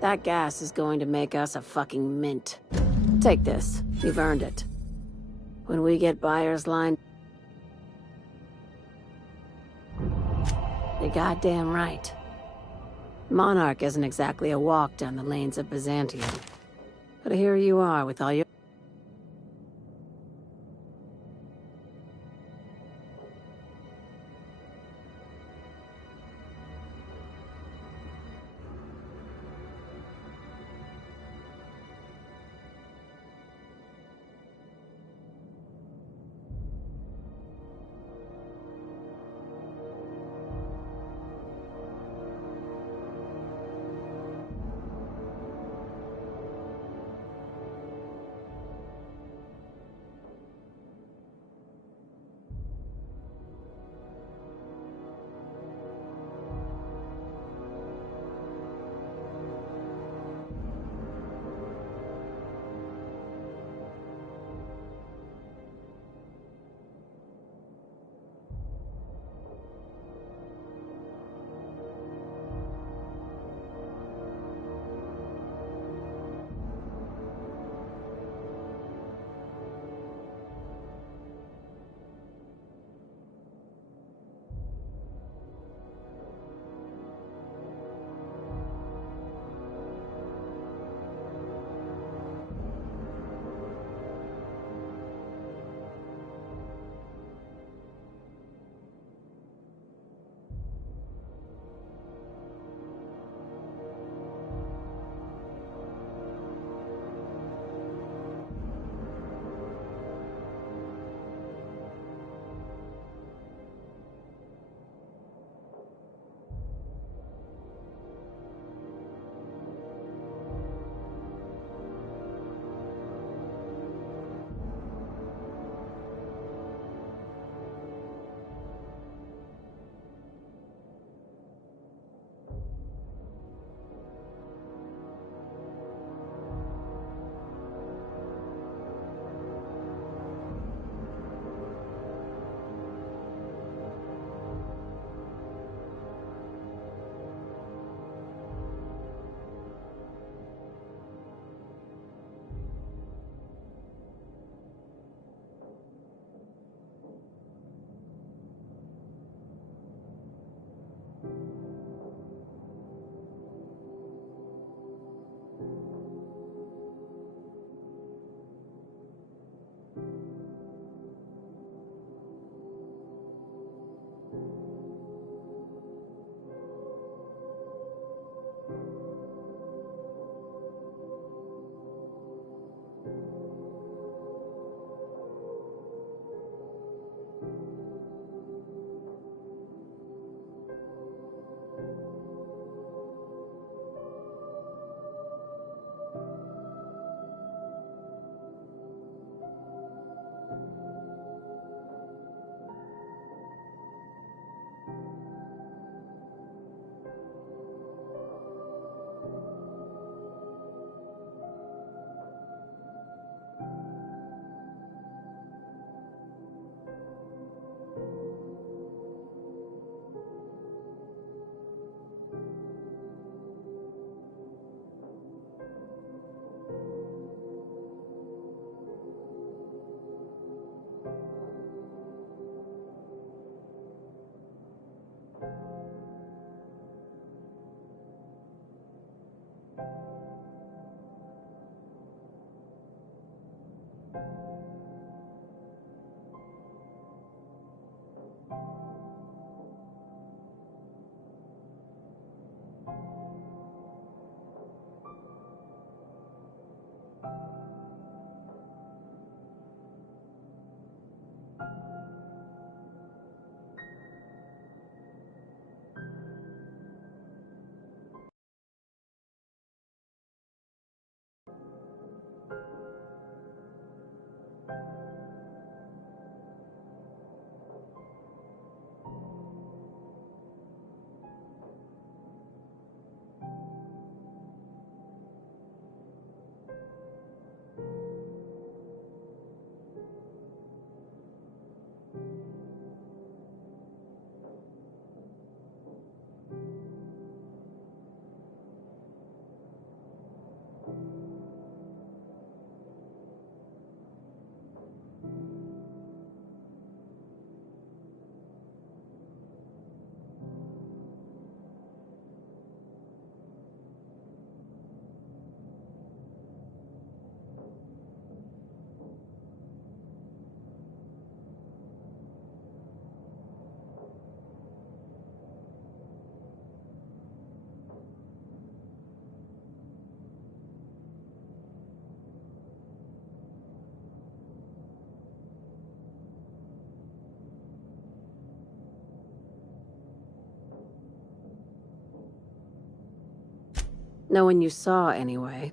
That gas is going to make us a fucking mint. Take this. You've earned it. When we get buyers lined... You're goddamn right. Monarch isn't exactly a walk down the lanes of Byzantium. But here you are with all your... No one you saw, anyway.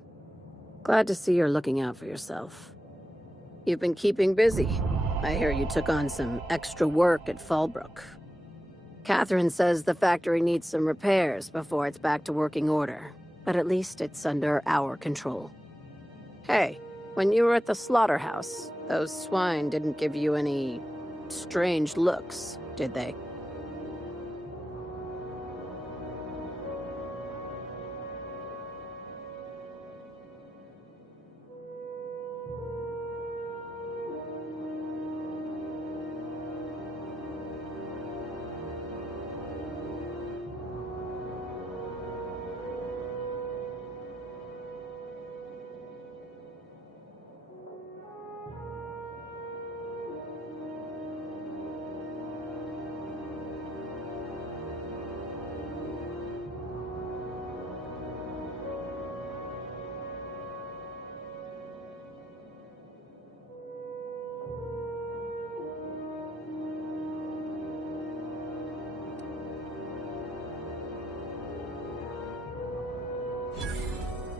Glad to see you're looking out for yourself. You've been keeping busy. I hear you took on some extra work at Fallbrook. Catherine says the factory needs some repairs before it's back to working order, but at least it's under our control. Hey, when you were at the slaughterhouse, those swine didn't give you any strange looks, did they?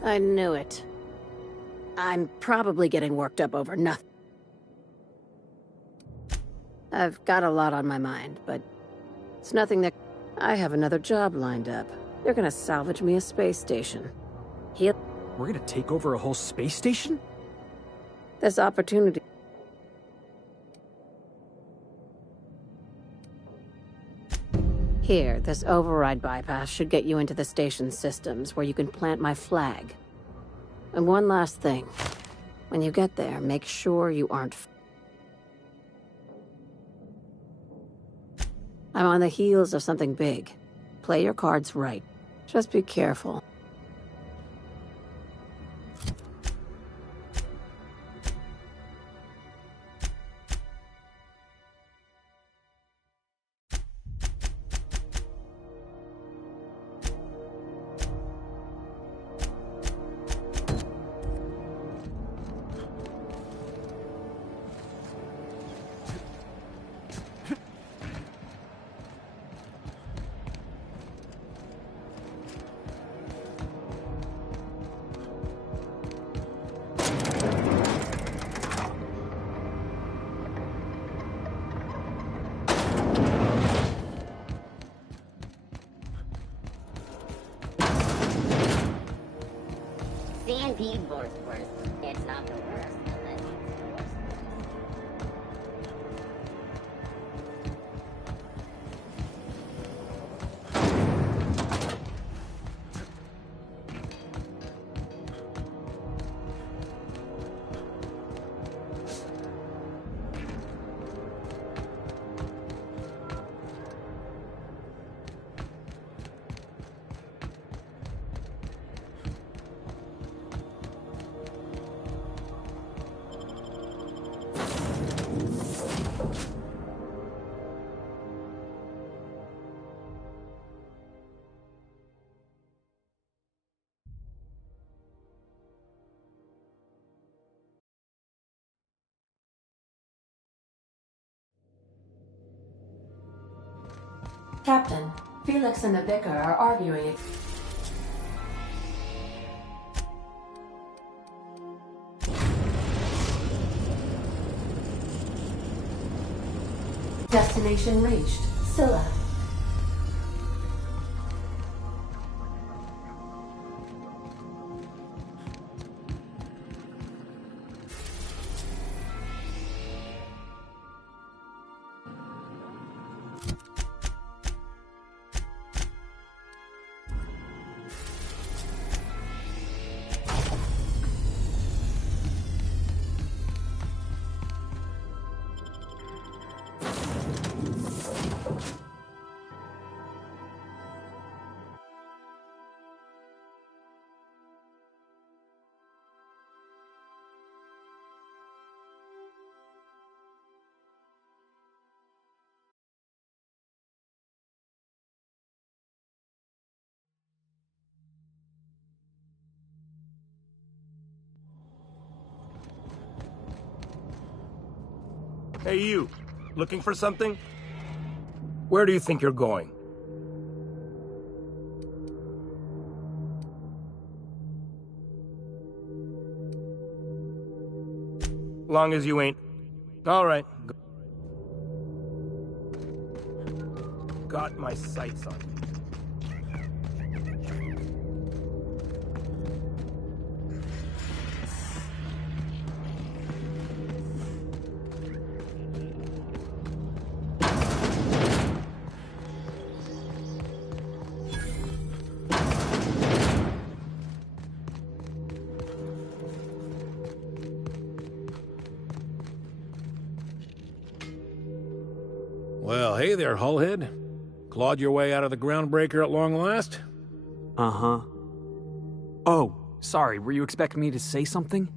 I knew it. I'm probably getting worked up over nothing. I've got a lot on my mind, but it's nothing that... I have another job lined up. They're gonna salvage me a space station. We're gonna take over a whole space station? This opportunity... Here, this override bypass should get you into the station's systems where you can plant my flag. And one last thing. When you get there, make sure you aren't... I'm on the heels of something big. Play your cards right. Just be careful. CNP worst. It's not the worst, but it's the worst. Captain, Felix and the Vicar are arguing. Destination reached. Scylla. Hey you, looking for something? Where do you think you're going? Long as you ain't... Alright. Got my sights on you. Well, hey there, Hullhead. Clawed your way out of the Groundbreaker at long last? Uh-huh. Oh, sorry, were you expecting me to say something?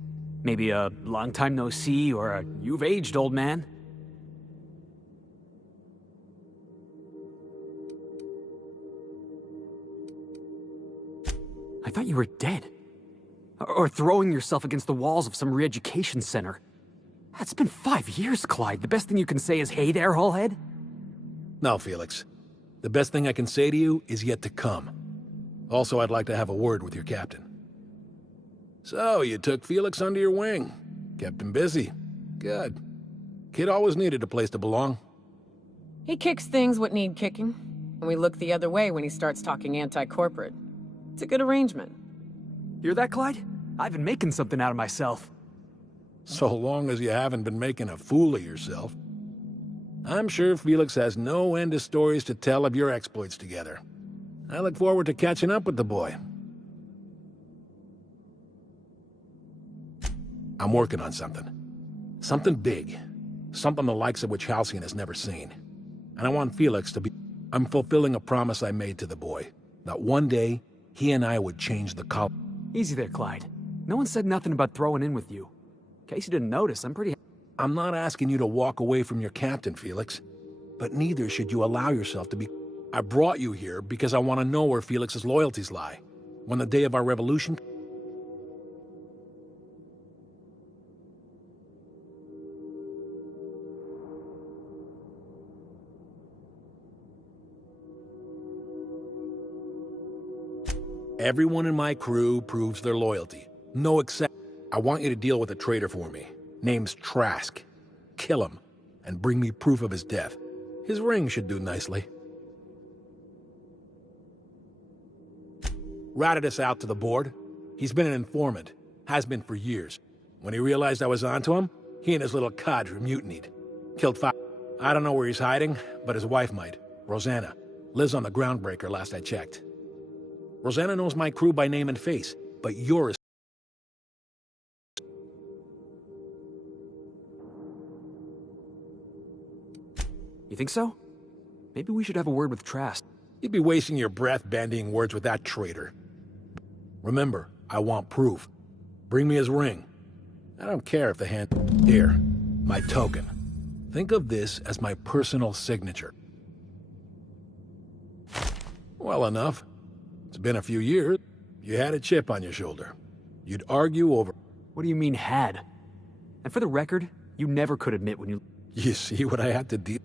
Maybe a long time no see, or a you've aged, old man? I thought you were dead. Or throwing yourself against the walls of some re-education center. It's been 5 years, Clyde. The best thing you can say is, hey there, Hullhead? No, Felix. The best thing I can say to you is yet to come. Also, I'd like to have a word with your captain. So, you took Felix under your wing. Kept him busy. Good. Kid always needed a place to belong. He kicks things what need kicking, and we look the other way when he starts talking anti-corporate. It's a good arrangement. Hear that, Clyde? I've been making something out of myself. So long as you haven't been making a fool of yourself. I'm sure Felix has no end of stories to tell of your exploits together. I look forward to catching up with the boy. I'm working on something. Something big. Something the likes of which Halcyon has never seen. And I want Felix to be... I'm fulfilling a promise I made to the boy. That one day, he and I would change the college. Easy there, Clyde. No one said nothing about throwing in with you. In case you didn't notice, I'm not asking you to walk away from your captain, Felix. But neither should you allow yourself to be... I brought you here because I want to know where Felix's loyalties lie. When the day of our revolution... Everyone in my crew proves their loyalty. No exception. I want you to deal with a traitor for me. Name's Trask. Kill him, and bring me proof of his death. His ring should do nicely. Ratted us out to the board. He's been an informant. Has been for years. When he realized I was onto him, he and his little cadre mutinied. Killed 5. I don't know where he's hiding, but his wife might. Rosanna. Lives on the Groundbreaker last I checked. Rosanna knows my crew by name and face, but yours. You think so? Maybe we should have a word with Trask. You'd be wasting your breath bandying words with that traitor. Remember, I want proof. Bring me his ring. I don't care if the hand... Here, my token. Think of this as my personal signature. Well enough. It's been a few years. You had a chip on your shoulder. You'd argue over... What do you mean, had? And for the record, you never could admit when you... You see what I had to deal...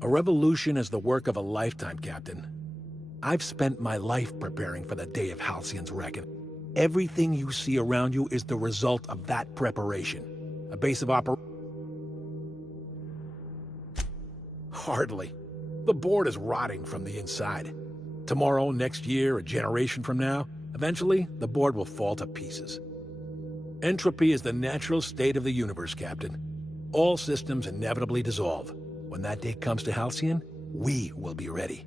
A revolution is the work of a lifetime, Captain. I've spent my life preparing for the day of Halcyon's reckoning. Everything you see around you is the result of that preparation. A base of Hardly. The board is rotting from the inside. Tomorrow, next year, a generation from now, eventually, the board will fall to pieces. Entropy is the natural state of the universe, Captain. All systems inevitably dissolve. When that day comes to Halcyon, we will be ready.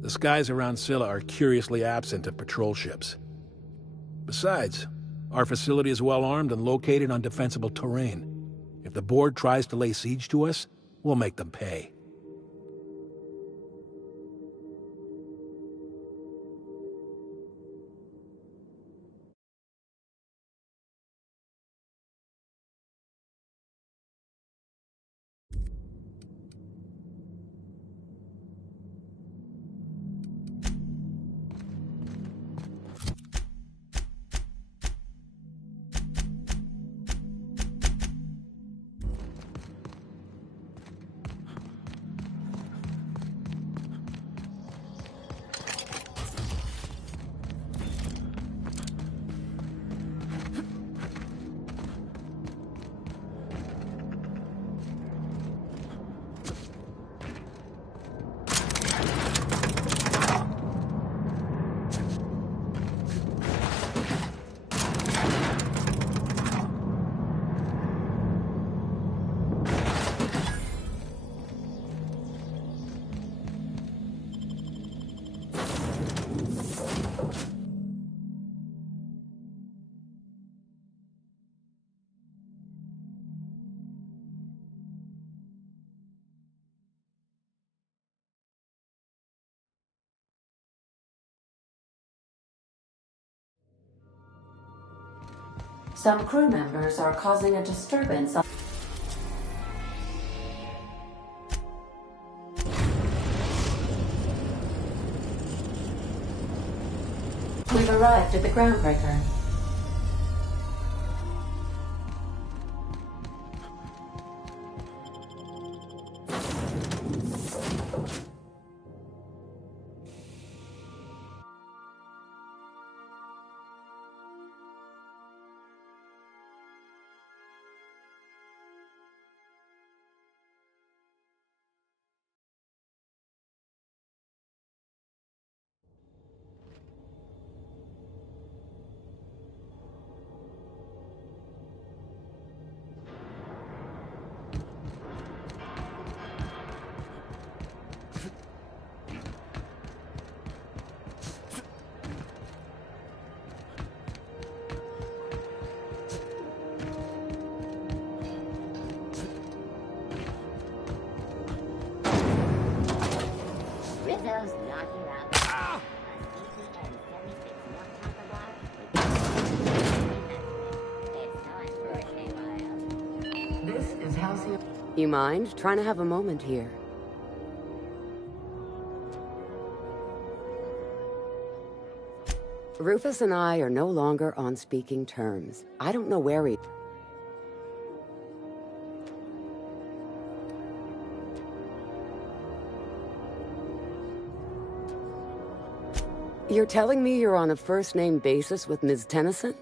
The skies around Scylla are curiously absent of patrol ships. Besides, our facility is well armed and located on defensible terrain. If the board tries to lay siege to us, we'll make them pay. Some crew members are causing a disturbance on... We've arrived at the groundbreaker. Rizzo's knocking out a CCN 76 It's time for a KYO. This is Halcyon. You mind trying to have a moment here? Rufus and I are no longer on speaking terms. I don't know where he... You're telling me you're on a first-name basis with Ms. Tennyson?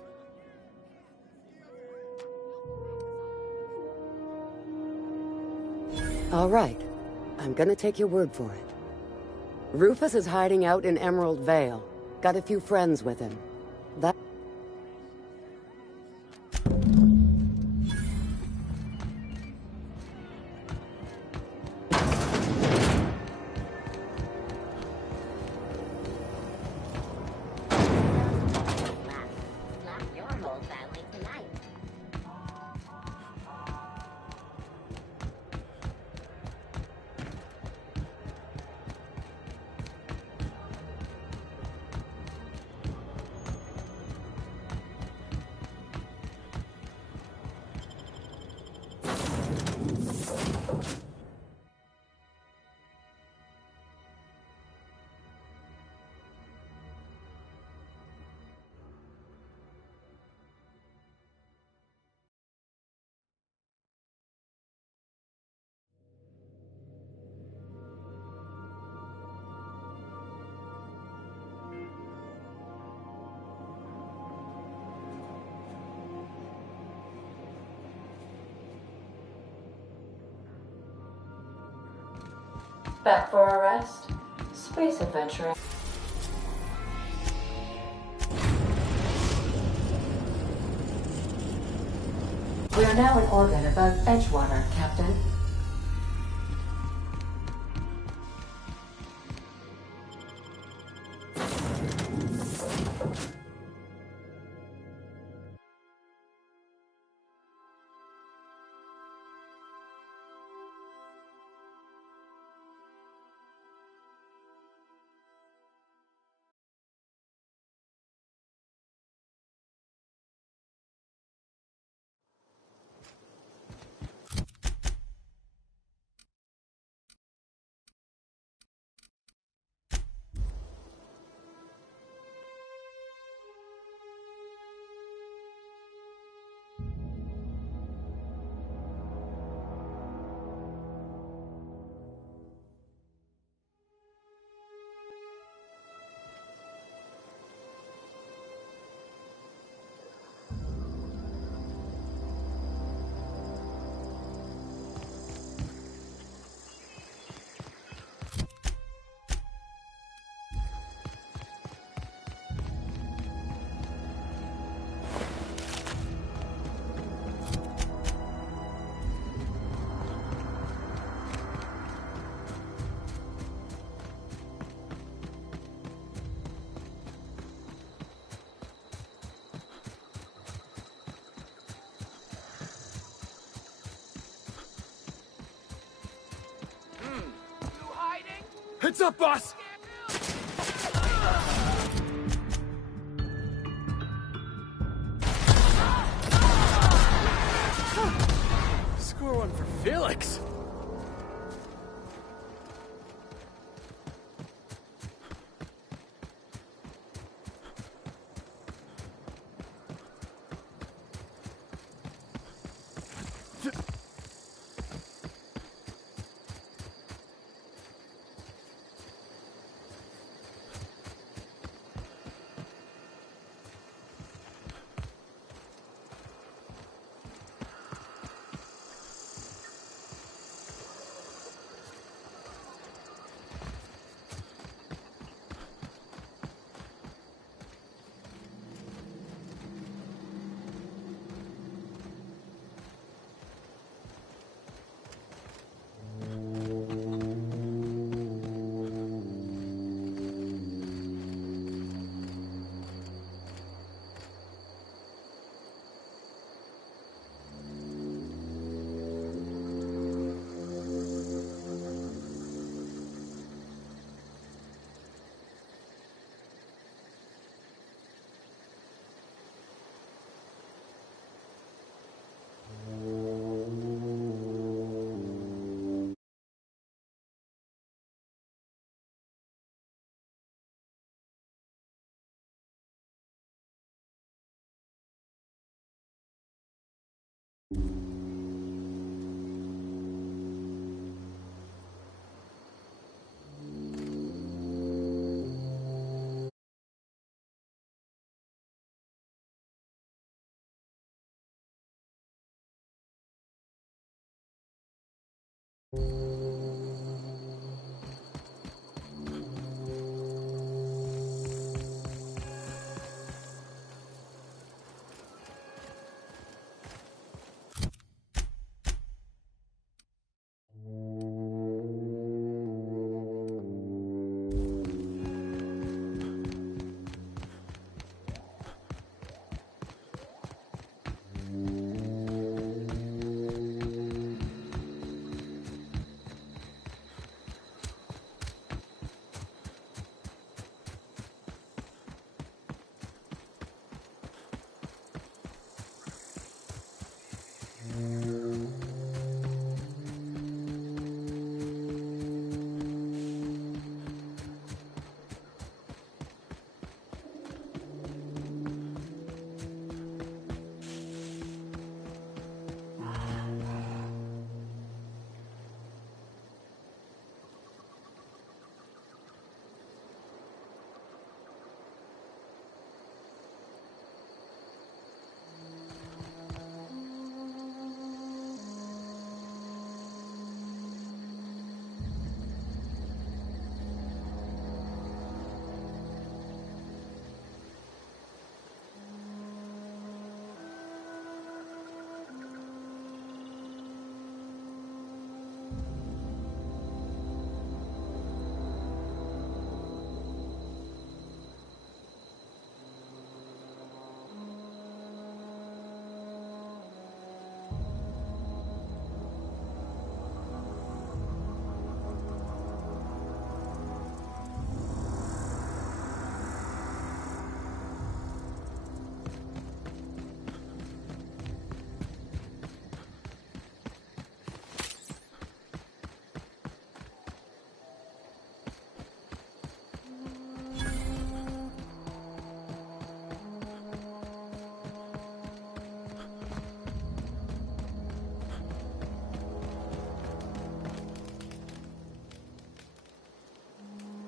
All right. I'm gonna take your word for it. Rufus is hiding out in Emerald Vale. Got a few friends with him. That... Slap your whole family tonight. Back for a rest? Space adventuring. We are now in orbit above Edgewater, Captain. Heads up, boss! Score one for Felix!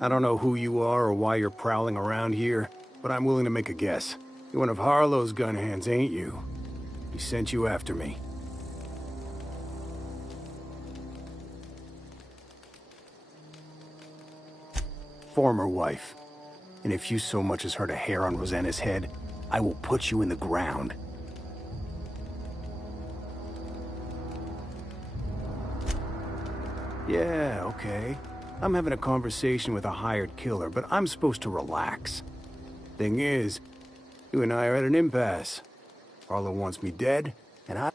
I don't know who you are or why you're prowling around here, but I'm willing to make a guess. You're one of Harlow's gun hands, ain't you? He sent you after me. Former wife. And if you so much as hurt a hair on Rosanna's head, I will put you in the ground. Yeah, okay. I'm having a conversation with a hired killer, but I'm supposed to relax. Thing is, you and I are at an impasse. Harlow wants me dead, and I...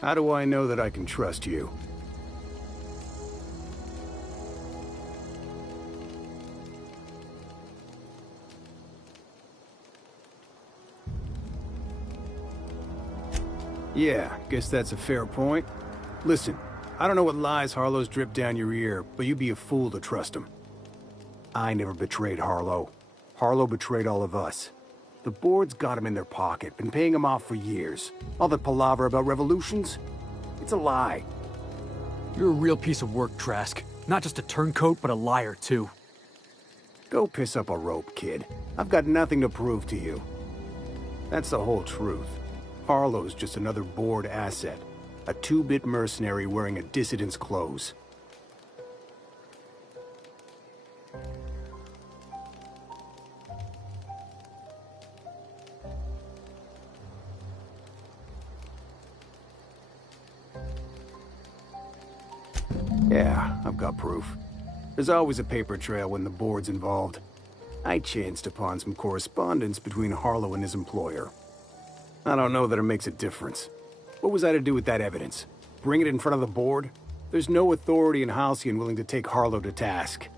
How do I know that I can trust you? Yeah, guess that's a fair point. Listen, I don't know what lies Harlow's dripped down your ear, but you'd be a fool to trust him. I never betrayed Harlow. Harlow betrayed all of us. The board's got him in their pocket, been paying him off for years. All that palaver about revolutions? It's a lie. You're a real piece of work, Trask. Not just a turncoat, but a liar, too. Go piss up a rope, kid. I've got nothing to prove to you. That's the whole truth. Harlow's just another board asset. A two-bit mercenary wearing a dissident's clothes. Yeah, I've got proof. There's always a paper trail when the board's involved. I chanced upon some correspondence between Harlow and his employer. I don't know that it makes a difference. What was I to do with that evidence? Bring it in front of the board? There's no authority in Halcyon willing to take Harlow to task.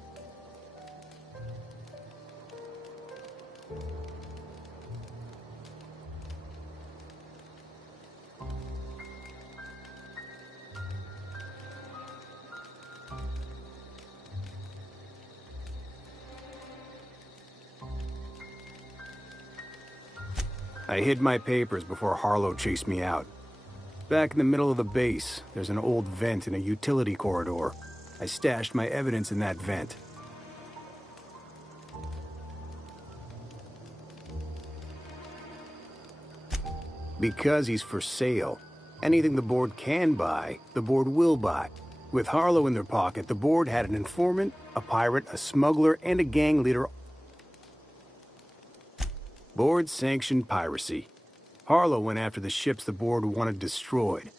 I hid my papers before Harlow chased me out. Back in the middle of the base, there's an old vent in a utility corridor. I stashed my evidence in that vent. Because he's for sale. Anything the board can buy, the board will buy. With Harlow in their pocket, the board had an informant, a pirate, a smuggler, and a gang leader. Board-sanctioned piracy. Harlow went after the ships the board wanted destroyed.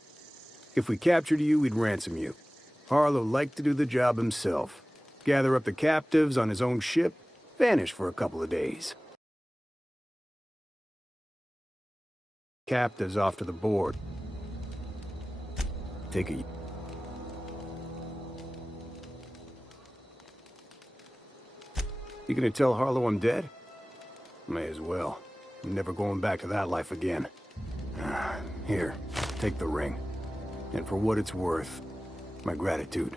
If we captured you, we'd ransom you. Harlow liked to do the job himself. Gather up the captives on his own ship, vanish for a couple of days. Captives off to the board. Take a... You gonna tell Harlow I'm dead? May as well. I'm never going back to that life again. Here, take the ring. And for what it's worth, my gratitude.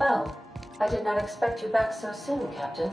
Oh, I did not expect you back so soon, Captain.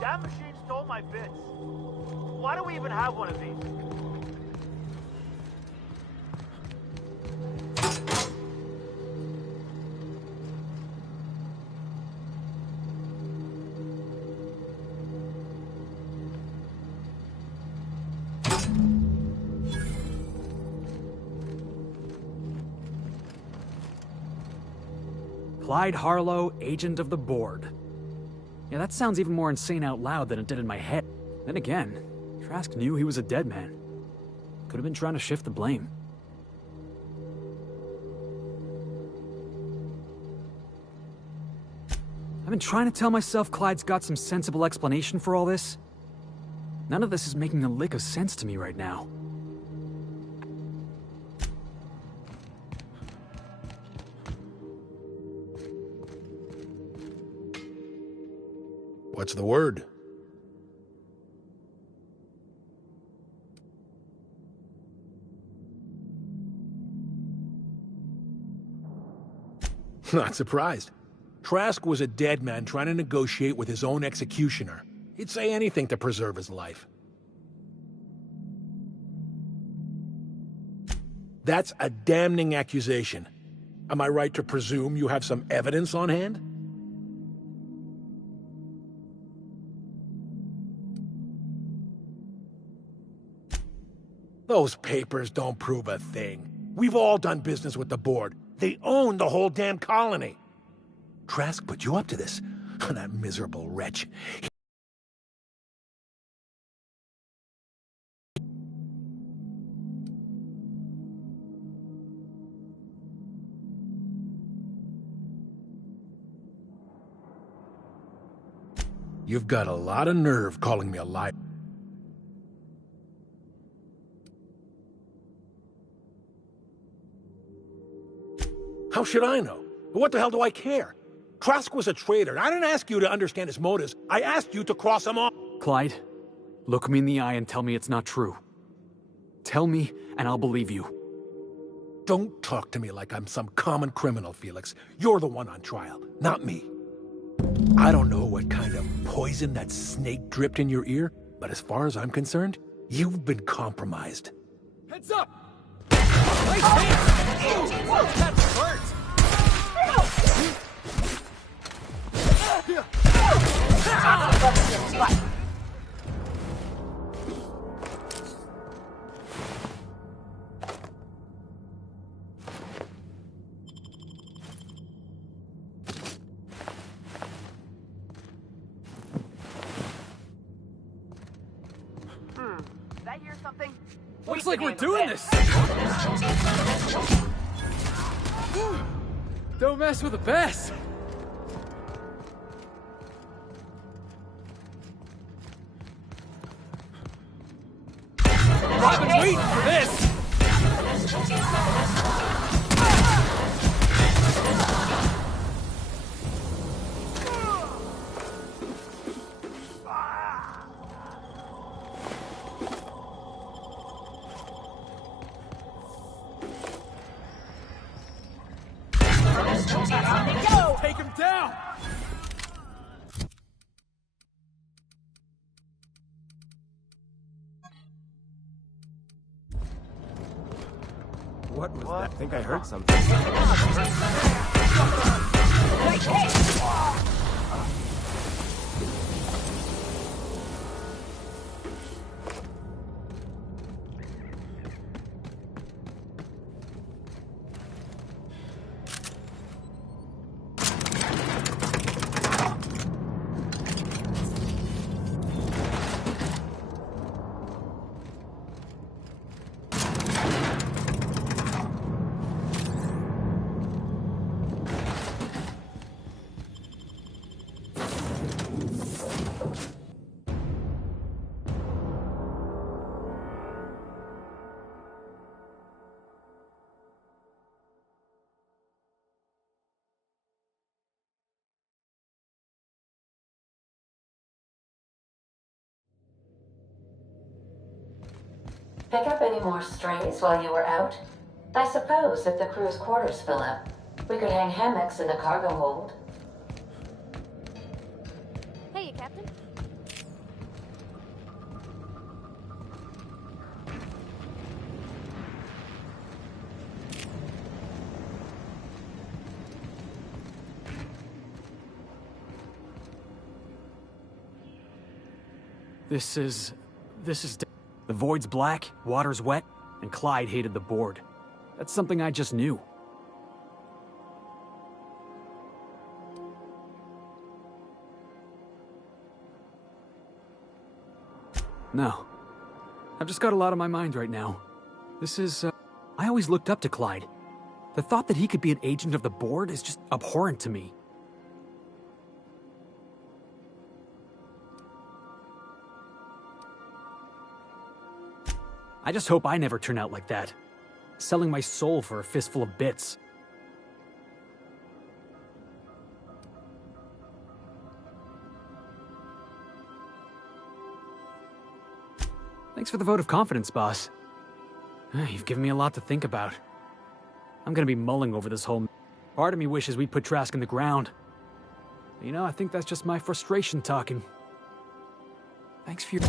That machine stole my bits. Why do we even have one of these? Clyde Harlow, agent of the board. Yeah, that sounds even more insane out loud than it did in my head. Then again, Trask knew he was a dead man. Could have been trying to shift the blame. I've been trying to tell myself Clyde's got some sensible explanation for all this. None of this is making a lick of sense to me right now. What's the word? Not surprised. Trask was a dead man trying to negotiate with his own executioner. He'd say anything to preserve his life. That's a damning accusation. Am I right to presume you have some evidence on hand? Those papers don't prove a thing. We've all done business with the board. They own the whole damn colony. Trask put you up to this. That miserable wretch. You've got a lot of nerve calling me a liar. How should I know? What the hell do I care? Trask was a traitor. I didn't ask you to understand his motives. I asked you to cross him off. Clyde, look me in the eye and tell me it's not true. Tell me, and I'll believe you. Don't talk to me like I'm some common criminal, Felix. You're the one on trial, not me. I don't know what kind of poison that snake dripped in your ear, but as far as I'm concerned, you've been compromised. Heads up! Nice hand! That hurts! Did I hear something? Looks like we're doing this! Don't mess with the best! I've been waiting for this! Take him down! What was that? I think I heard something. Pick up any more strays while you were out? I suppose if the crew's quarters fill up, we could hang hammocks in the cargo hold. Hey, Captain. This is... The void's black, water's wet, and Clyde hated the board. That's something I just knew. No. I've just got a lot on my mind right now. This is, I always looked up to Clyde. The thought that he could be an agent of the board is just abhorrent to me. I just hope I never turn out like that. Selling my soul for a fistful of bits. Thanks for the vote of confidence, boss. You've given me a lot to think about. I'm gonna be mulling over this whole... Part of me wishes we'd put Trask in the ground. But, you know, I think that's just my frustration talking. Thanks for your...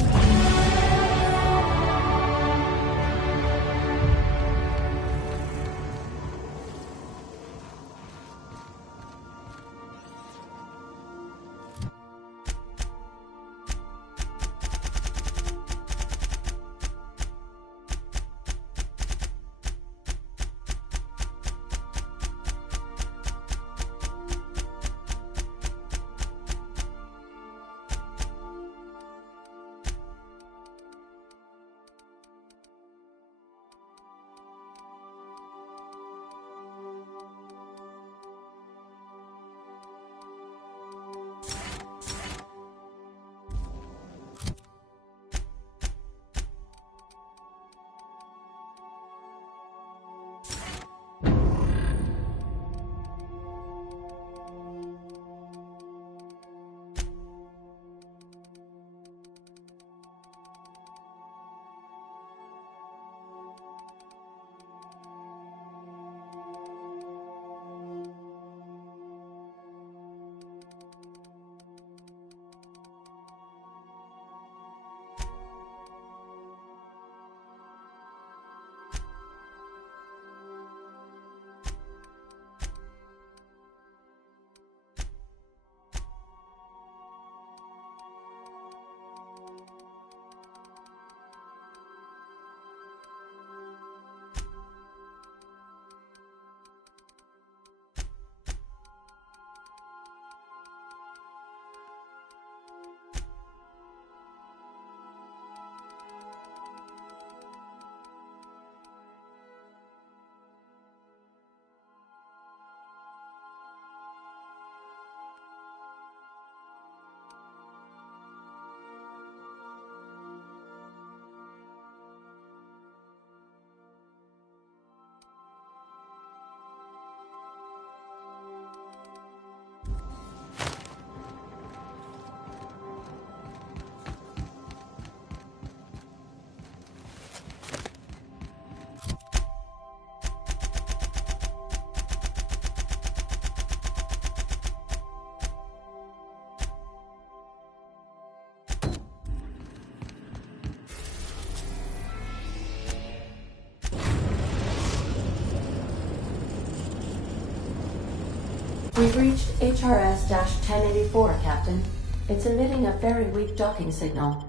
We've reached HRS-1084, Captain. It's emitting a very weak docking signal.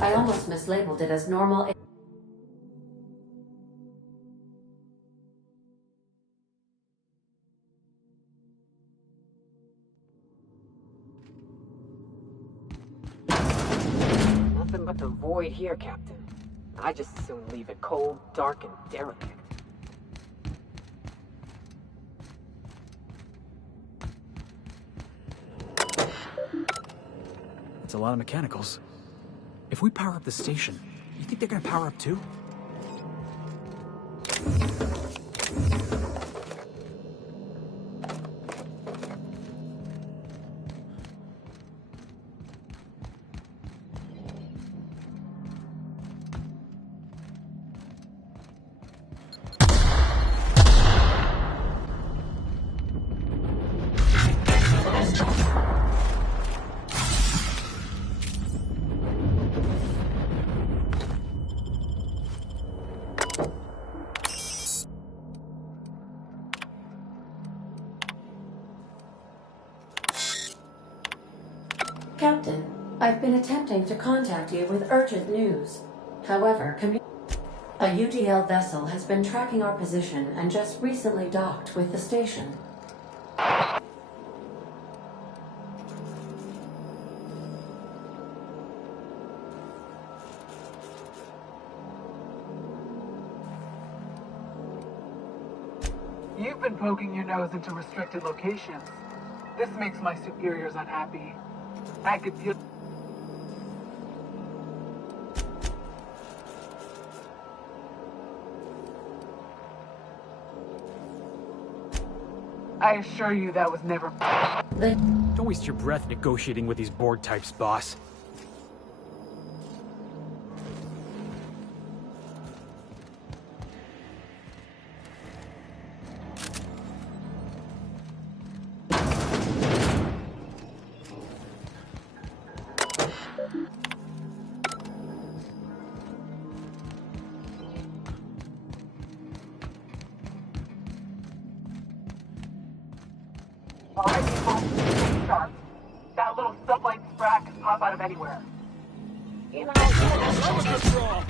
I almost mislabeled it as normal. Nothing but the void here, Captain. I just as soon leave it cold, dark, and derelict. It's a lot of mechanicals. If we power up the station, you think they're gonna power up too? Captain, I've been attempting to contact you with urgent news. However, a UDL vessel has been tracking our position and just recently docked with the station. You've been poking your nose into restricted locations. This makes my superiors unhappy. I could feel... I assure you that was never... Don't waste your breath negotiating with these board types, boss. All right, people, stay sharp. That little sublight sprat can pop out of anywhere. You know, that was a draw.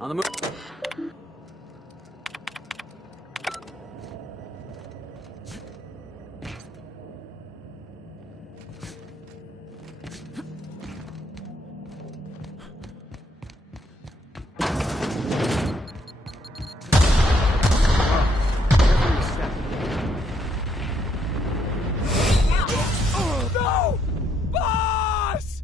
On the move. No! Boss!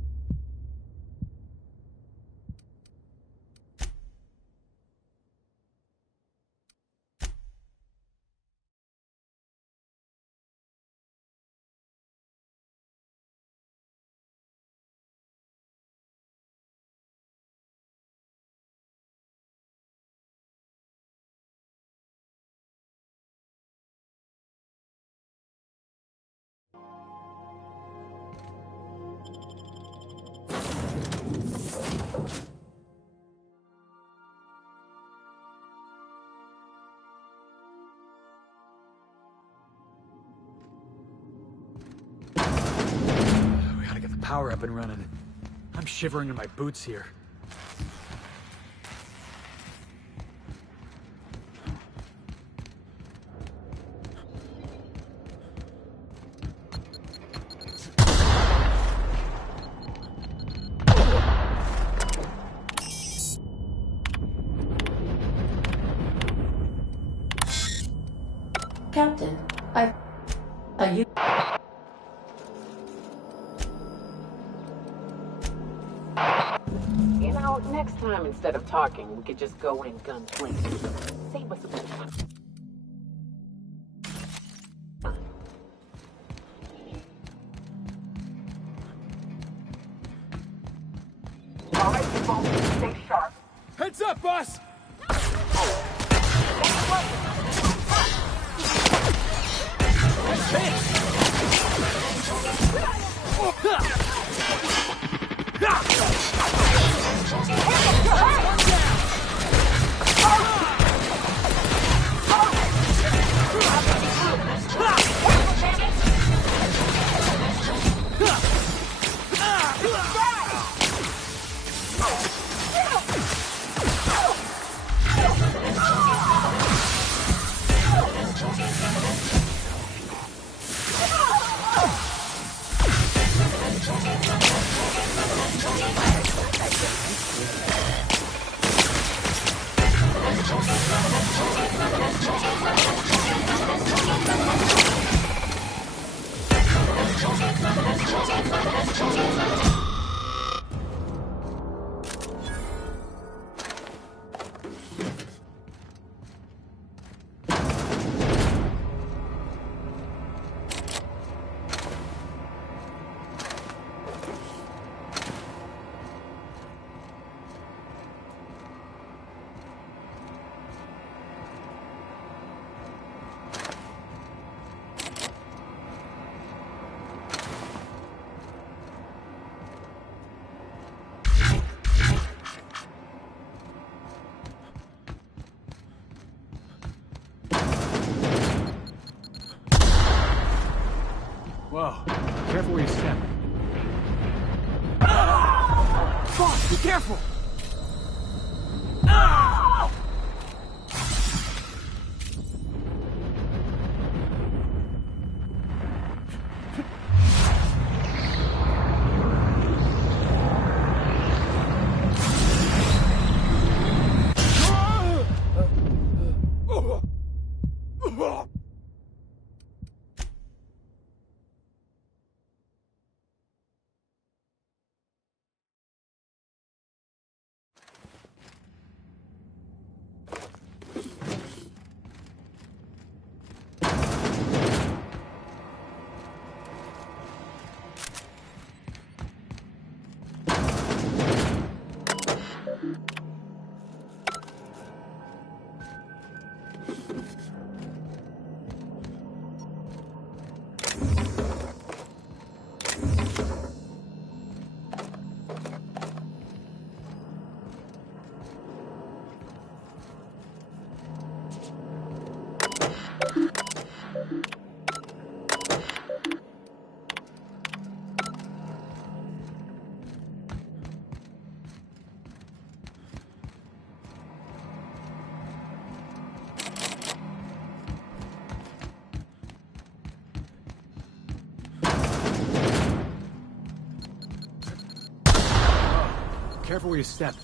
We gotta get the power up and running. I'm shivering in my boots here. Captain, you... You know, next time, instead of talking, we could just go in guns blazing. Save us a bit of time. All right, people, stay sharp. Heads up, boss! Whoa. Careful where you step. Fuck! Be careful! Careful where you step.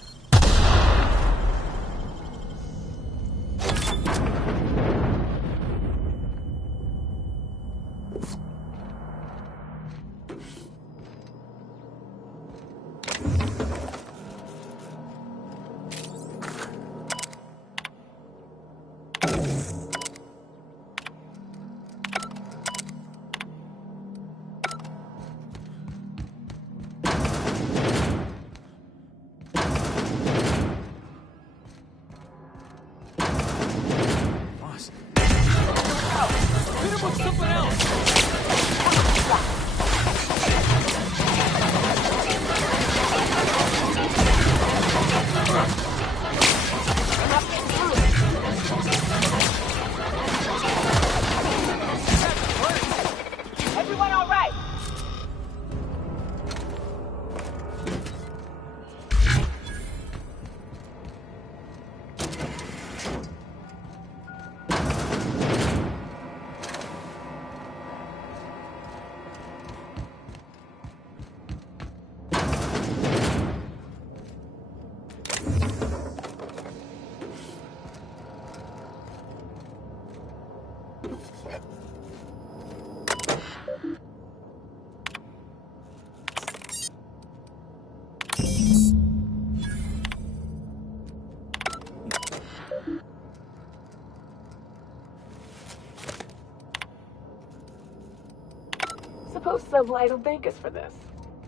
Suppose Sublight will thank us for this.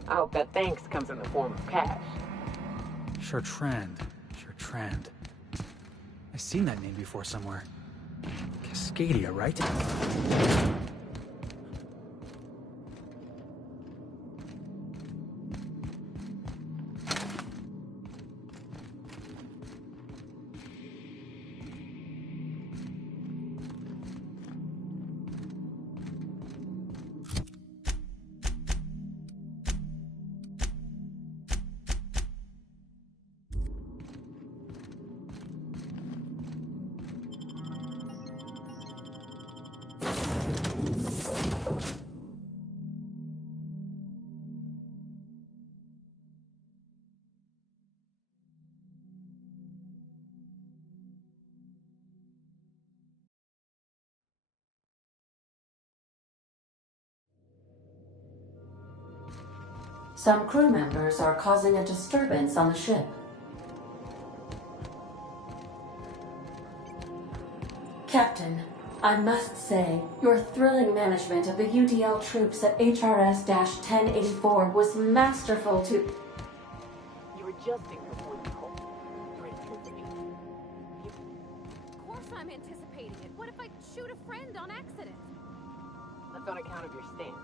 I hope that thanks comes in the form of cash. Shertrand. Shertrand. I've seen that name before somewhere. Cascadia, right? Some crew members are causing a disturbance on the ship. Captain, I must say, your thrilling management of the UDL troops at HRS-1084 was masterful to... You're adjusting before you call. You're anticipating. Of course I'm anticipating it. What if I shoot a friend on accident? That's on account of your stance.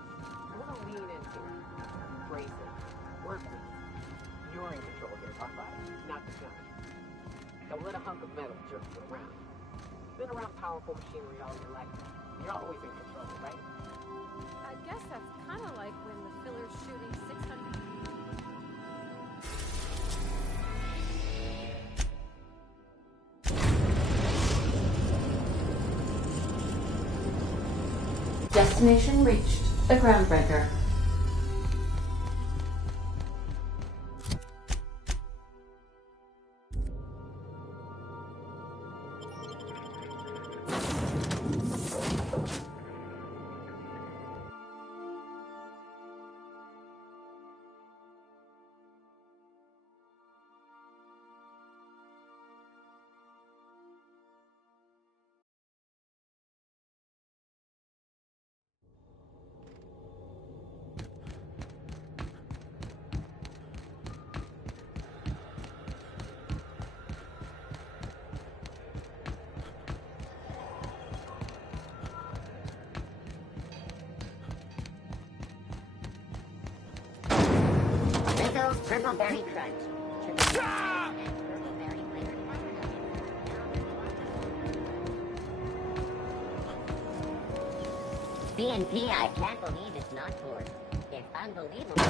You're gonna lean into it. Embrace it. Work with it. You're in control here, Arbide, not the gun. Don't let a hunk of metal jerk you around. You've been around powerful machinery all your life. You're always in control, right? I guess that's kind of like when the filler's shooting 600. Destination reached. The Groundbreaker. Rizzo's Triple Berry Crunch. Triple berry and purple berry flavored BNP, I can't believe it's not pork. It's unbelievable.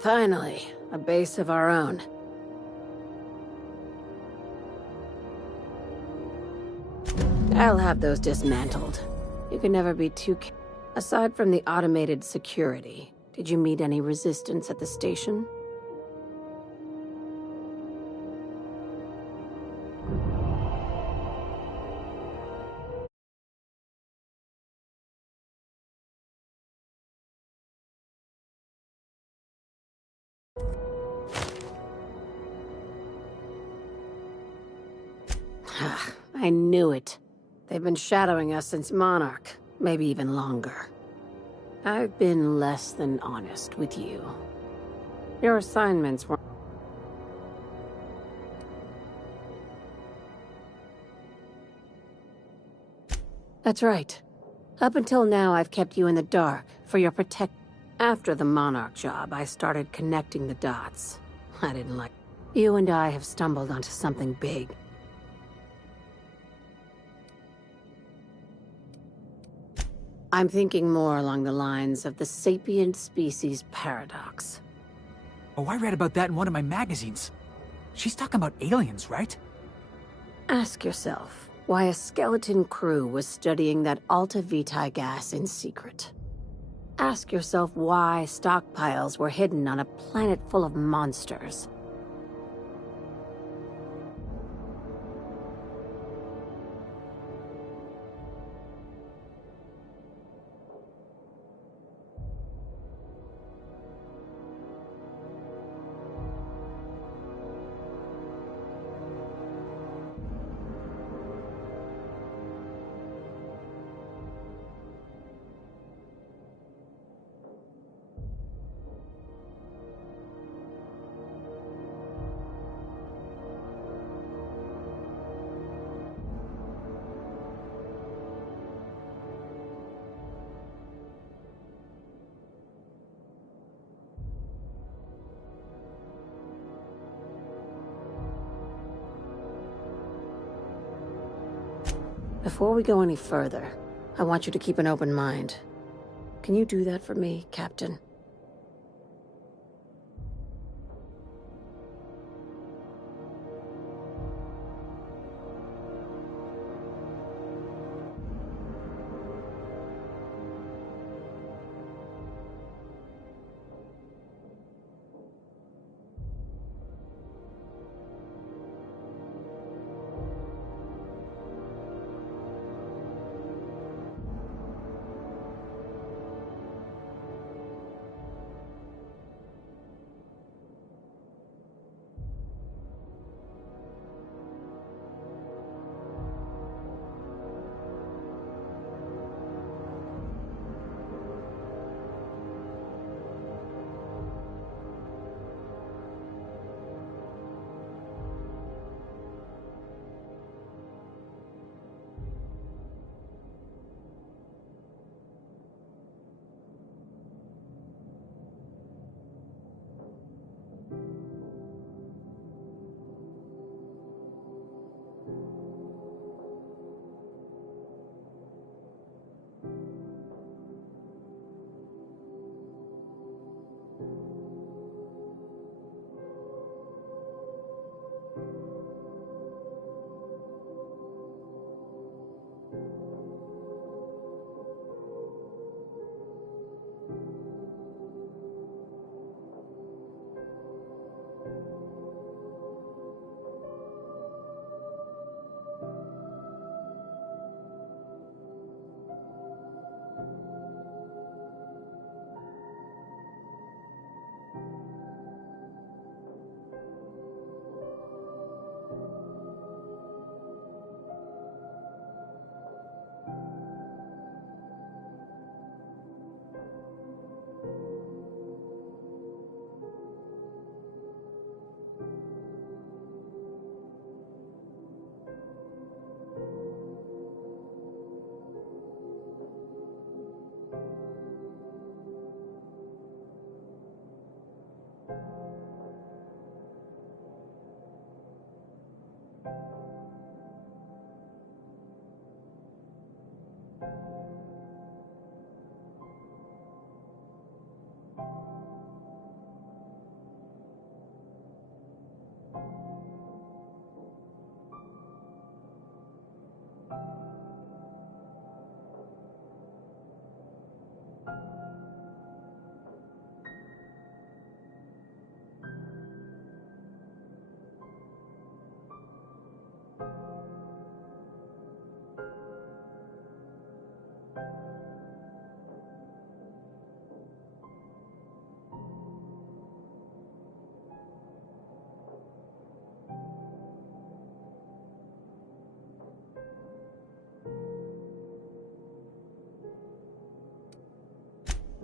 Finally, a base of our own. I'll have those dismantled. You can never be too Aside from the automated security, did you meet any resistance at the station? I knew it. They've been shadowing us since Monarch, maybe even longer. I've been less than honest with you. Your assignments were... That's right. Up until now, I've kept you in the dark for your protect... After the Monarch job, I started connecting the dots. I didn't like... You and I have stumbled onto something big. I'm thinking more along the lines of the sapient species paradox. Oh, I read about that in one of my magazines. She's talking about aliens, right? Ask yourself why a skeleton crew was studying that Alta Vitae gas in secret. Ask yourself why stockpiles were hidden on a planet full of monsters. Before we go any further, I want you to keep an open mind. Can you do that for me, Captain?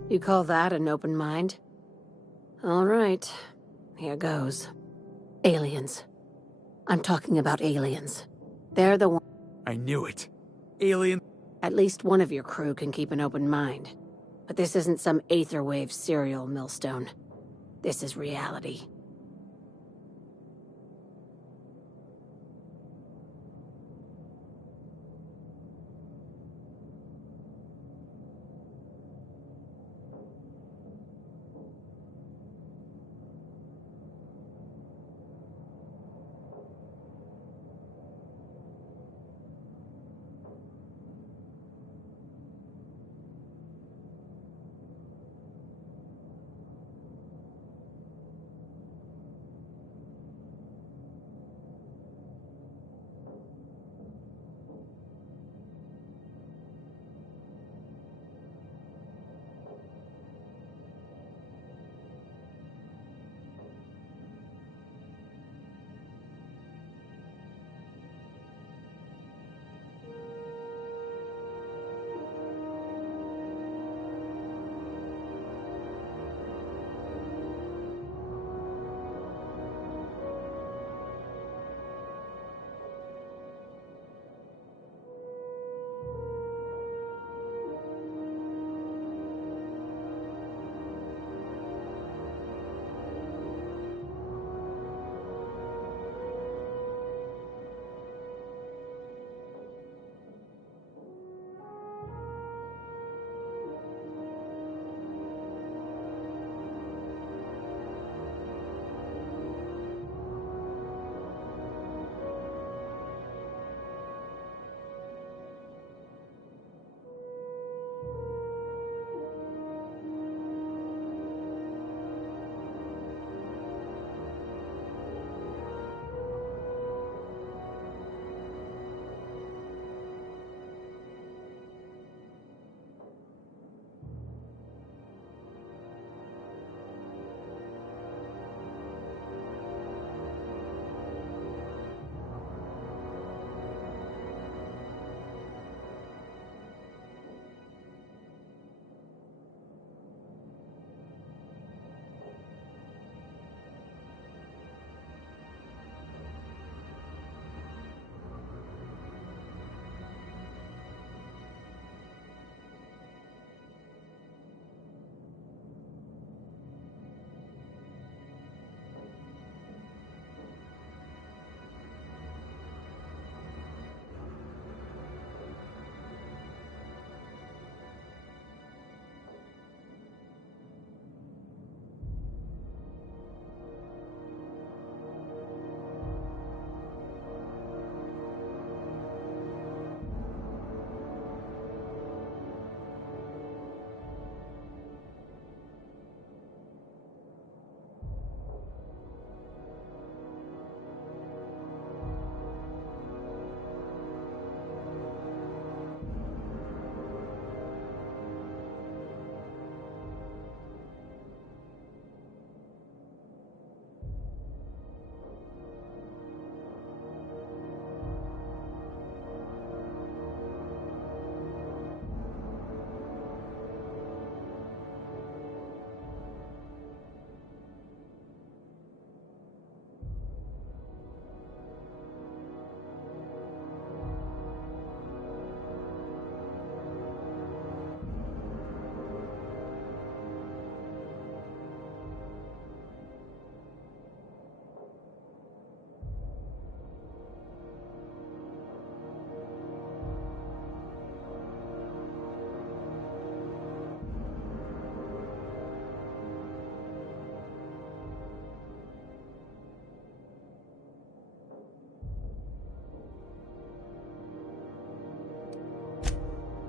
You call that an open mind? All right. Here goes. Aliens. I'm talking about aliens. They're the one. I knew it. Alien. At least one of your crew can keep an open mind. But this isn't some Aetherwave serial, Millstone. This is reality.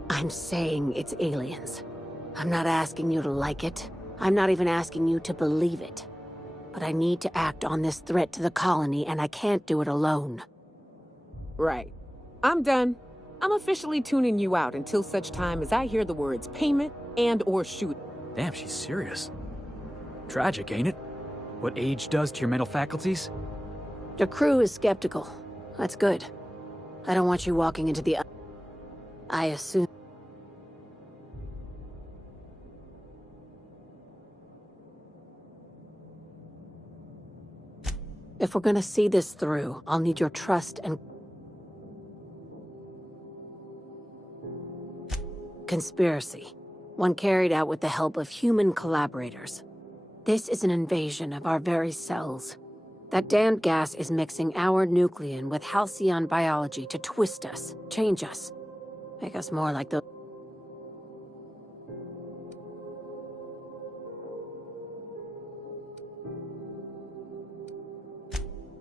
I'm saying it's aliens. I'm not asking you to like it. I'm not even asking you to believe it. But I need to act on this threat to the colony, and I can't do it alone. Right. I'm done. I'm officially tuning you out until such time as I hear the words payment and/or shoot. Damn, she's serious. Tragic, ain't it? What age does to your mental faculties? The crew is skeptical. That's good. I don't want you walking into the... I assume... If we're gonna see this through, I'll need your trust and... Conspiracy. One carried out with the help of human collaborators. This is an invasion of our very cells. That damned gas is mixing our nucleon with halcyon biology to twist us, change us, make us more like the...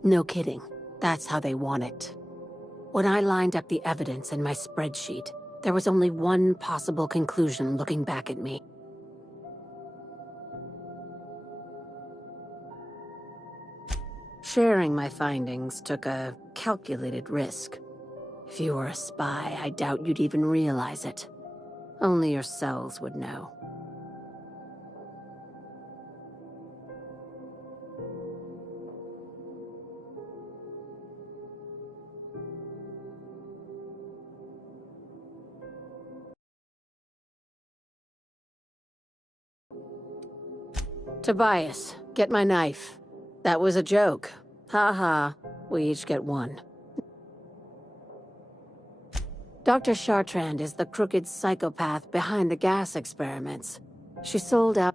No kidding. That's how they want it. When I lined up the evidence in my spreadsheet, there was only one possible conclusion looking back at me. Sharing my findings took a calculated risk. If you were a spy, I doubt you'd even realize it. Only your cells would know. Tobias, get my knife. That was a joke. Ha ha. We each get one. Dr. Chartrand is the crooked psychopath behind the gas experiments. She sold out...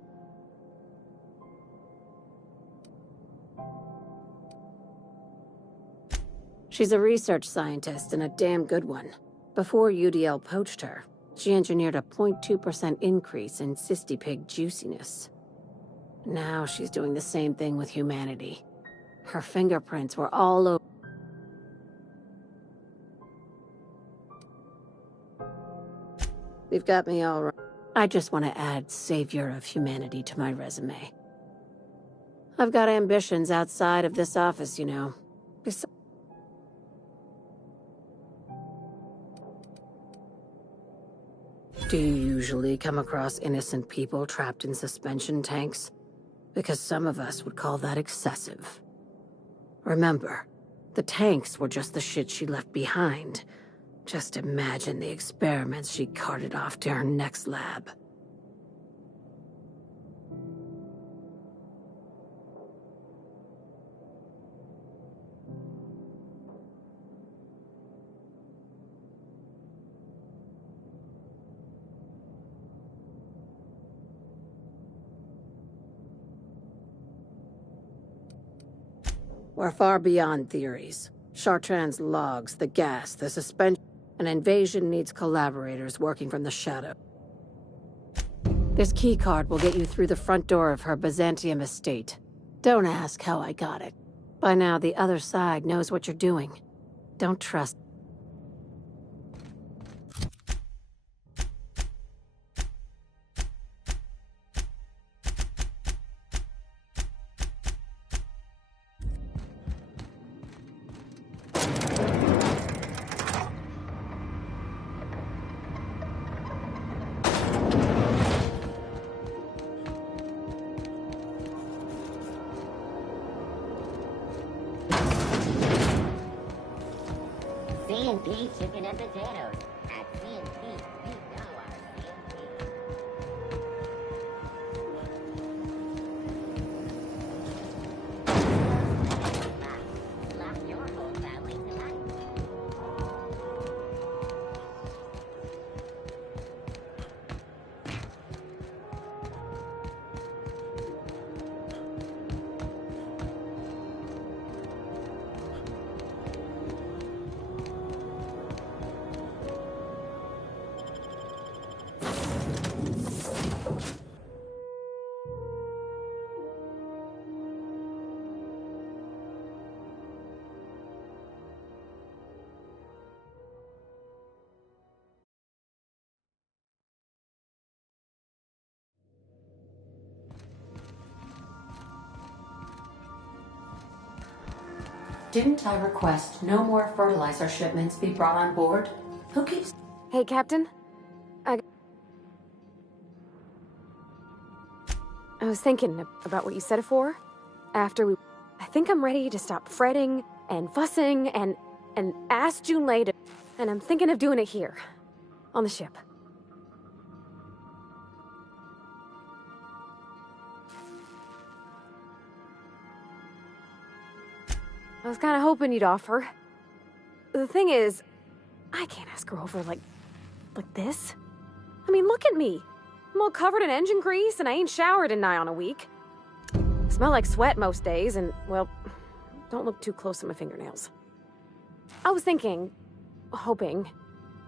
She's a research scientist and a damn good one. Before UDL poached her, she engineered a 0.2% increase in cystipig juiciness. Now she's doing the same thing with humanity. Her fingerprints were all over... You've got me all right. I just want to add savior of humanity to my resume. I've got ambitions outside of this office, you know. Do you usually come across innocent people trapped in suspension tanks? Because some of us would call that excessive. Remember, the tanks were just the shit she left behind. Just imagine the experiments she carted off to her next lab. We're far beyond theories. Chartrand's logs, the gas, the suspension... An invasion needs collaborators working from the shadow. This keycard will get you through the front door of her Byzantium estate. Don't ask how I got it. By now, the other side knows what you're doing. Don't trust... C&P chicken and potatoes. At C&P, we know our C&P. Slap your whole family tonight. Didn't I request no more fertilizer shipments be brought on board? Who keeps... Hey, Captain. I was thinking about what you said before. After we... I think I'm ready to stop fretting and fussing and ask Junlei to... And I'm thinking of doing it here. On the ship. was kind of hoping you'd offer. The thing is, I can't ask her over like this. I mean, look at me. I'm all covered in engine grease and I ain't showered in nigh on a week. Smell like sweat most days and, well, don't look too close at my fingernails. I was thinking, hoping,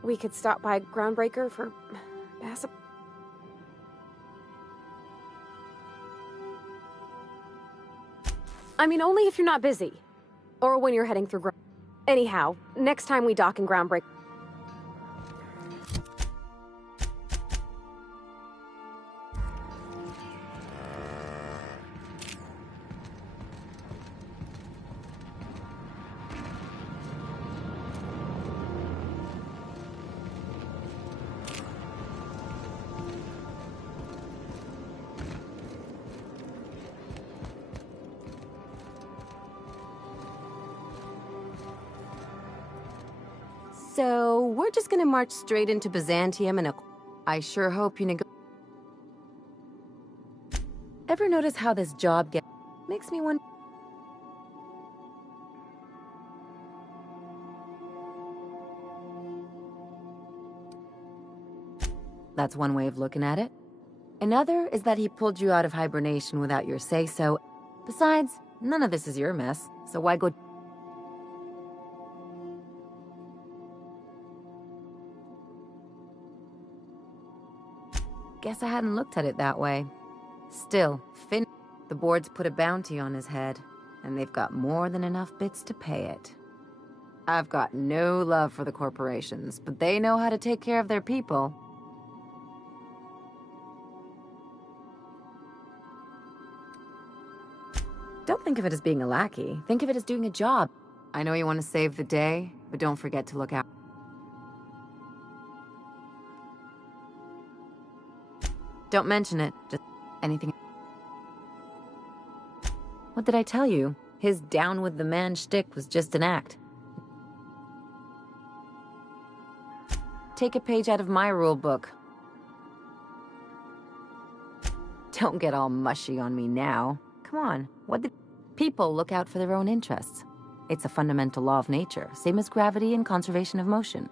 we could stop by Groundbreaker for pass. I mean, only if you're not busy. Or when you're heading through Anyhow, next time we dock in Groundbreaker. So, we're just gonna march straight into Byzantium and I sure hope you Ever notice how this job makes me wonder? That's one way of looking at it. Another is that he pulled you out of hibernation without your say-so. Besides, none of this is your mess, so why go... Guess I hadn't looked at it that way. Still, Finn... The board's put a bounty on his head, and they've got more than enough bits to pay it. I've got no love for the corporations, but they know how to take care of their people. Don't think of it as being a lackey. Think of it as doing a job. I know you want to save the day, but don't forget to look out. Don't mention it. Just anything. What did I tell you? His down with the man shtick was just an act. Take a page out of my rule book. Don't get all mushy on me now. Come on, what did... People look out for their own interests. It's a fundamental law of nature, same as gravity and conservation of motion.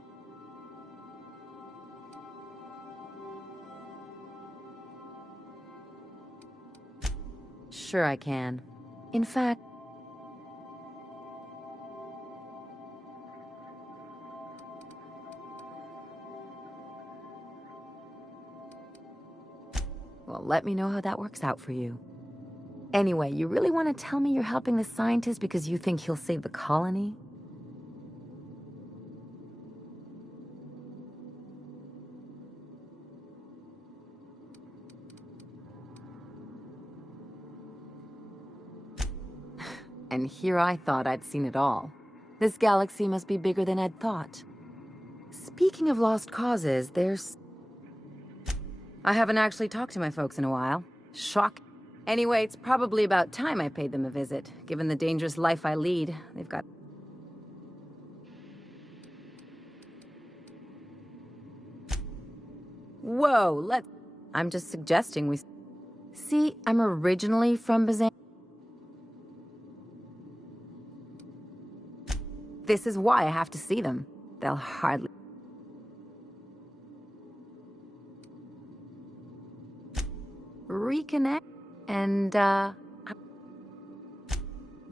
Sure I can. In fact... Well, let me know how that works out for you. Anyway, you really want to tell me you're helping the scientist because you think he'll save the colony? And here I thought I'd seen it all. This galaxy must be bigger than I'd thought. Speaking of lost causes, there's... I haven't actually talked to my folks in a while. Shock. Anyway, it's probably about time I paid them a visit. Given the dangerous life I lead, they've got... Whoa, I'm just suggesting we... See, I'm originally from Byzantium. This is why I have to see them. They'll hardly... Reconnect, and,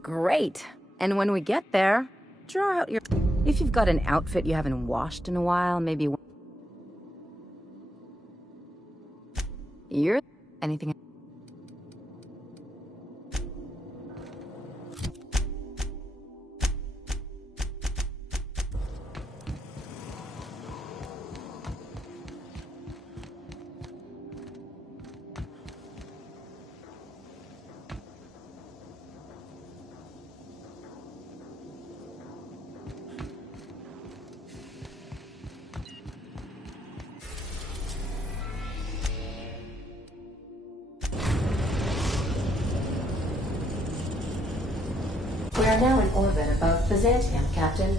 Great. And when we get there, draw out your... If you've got an outfit you haven't washed in a while, maybe... You're... Anything... We are now in orbit above Byzantium, Captain.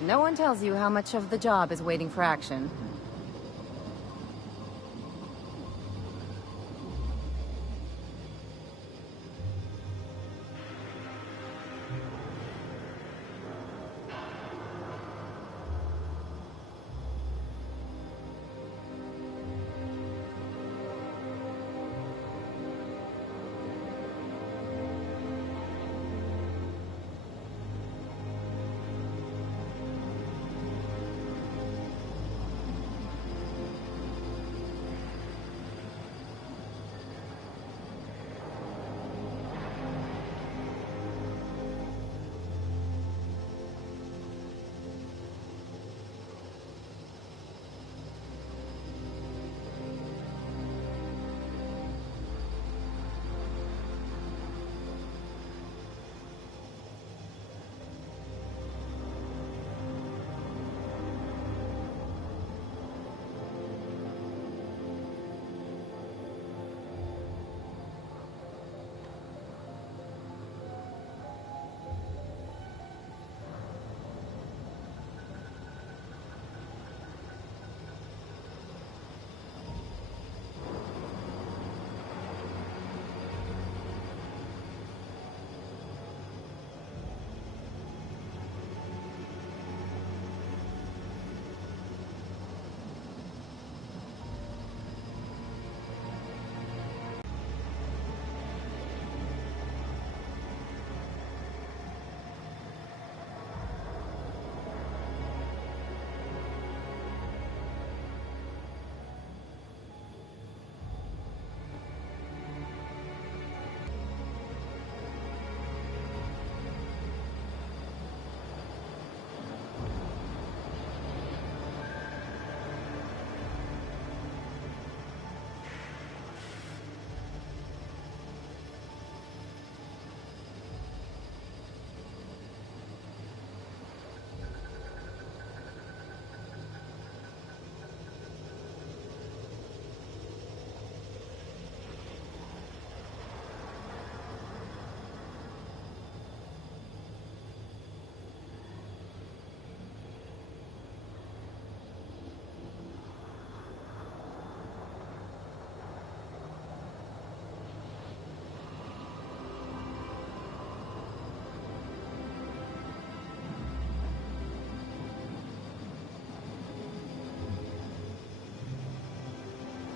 No one tells you how much of the job is waiting for action.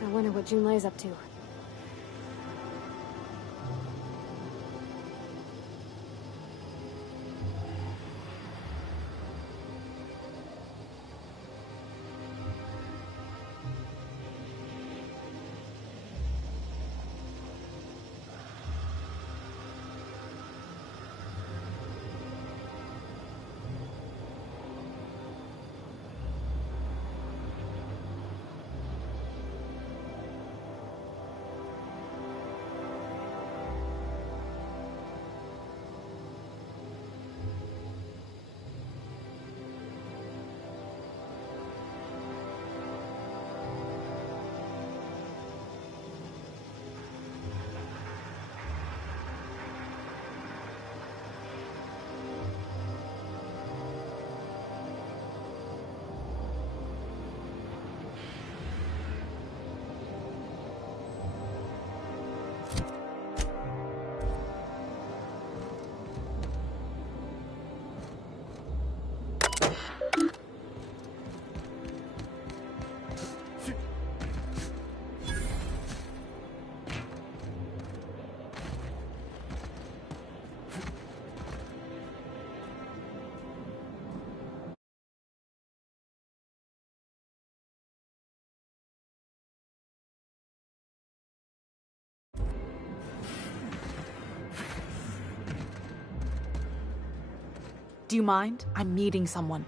I wonder what Junlei's up to. Do you mind? I'm meeting someone.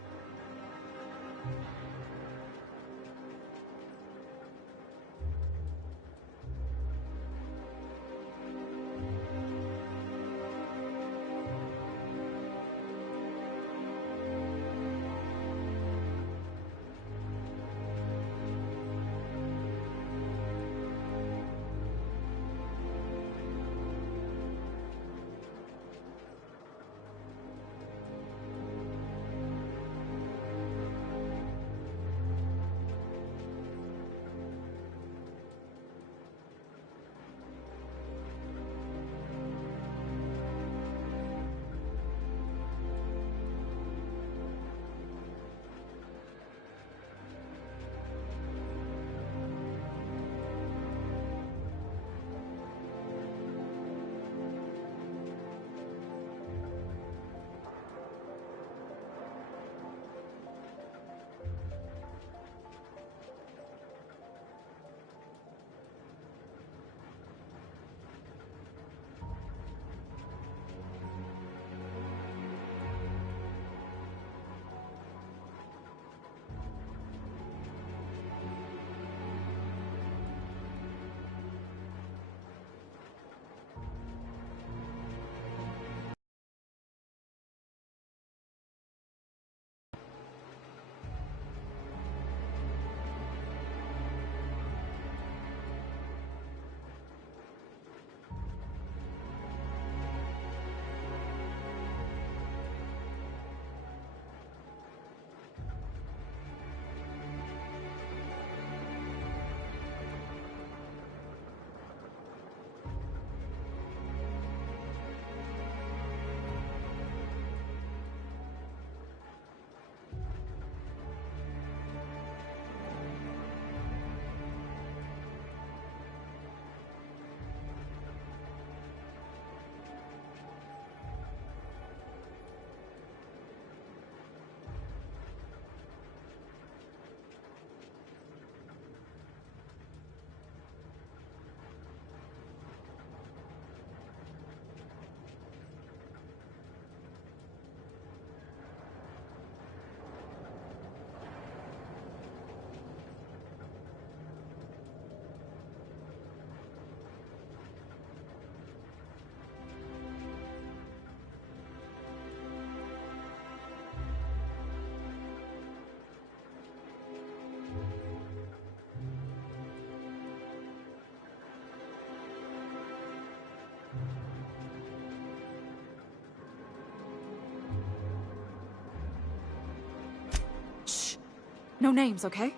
No names, okay?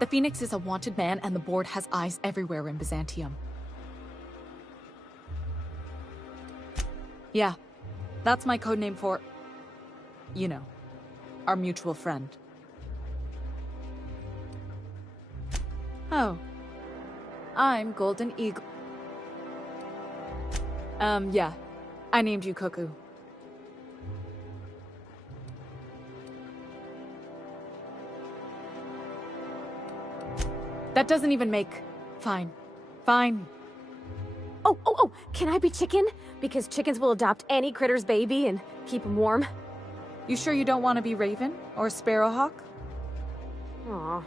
The Phoenix is a wanted man, and the board has eyes everywhere in Byzantium. Yeah, that's my codename for... you know, our mutual friend. Oh. I'm Golden Eagle. Yeah. I named you Cuckoo. That doesn't even make... Fine. Fine. Oh, can I be chicken? Because chickens will adopt any critter's baby and keep him warm. You sure you don't want to be Raven? Or Sparrowhawk? Aw.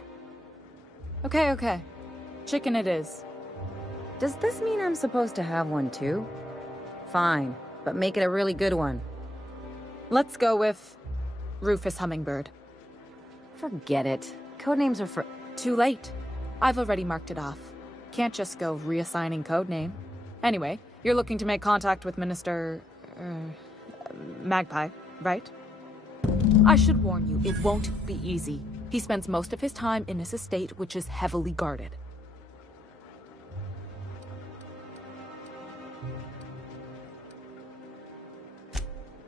Okay. Chicken it is. Does this mean I'm supposed to have one too? Fine, but make it a really good one. Let's go with... Rufus Hummingbird. Forget it. Codenames are for... Too late. I've already marked it off. Can't just go reassigning codename. Anyway, you're looking to make contact with Minister... Magpie, right? I should warn you, it won't be easy. He spends most of his time in his estate, which is heavily guarded.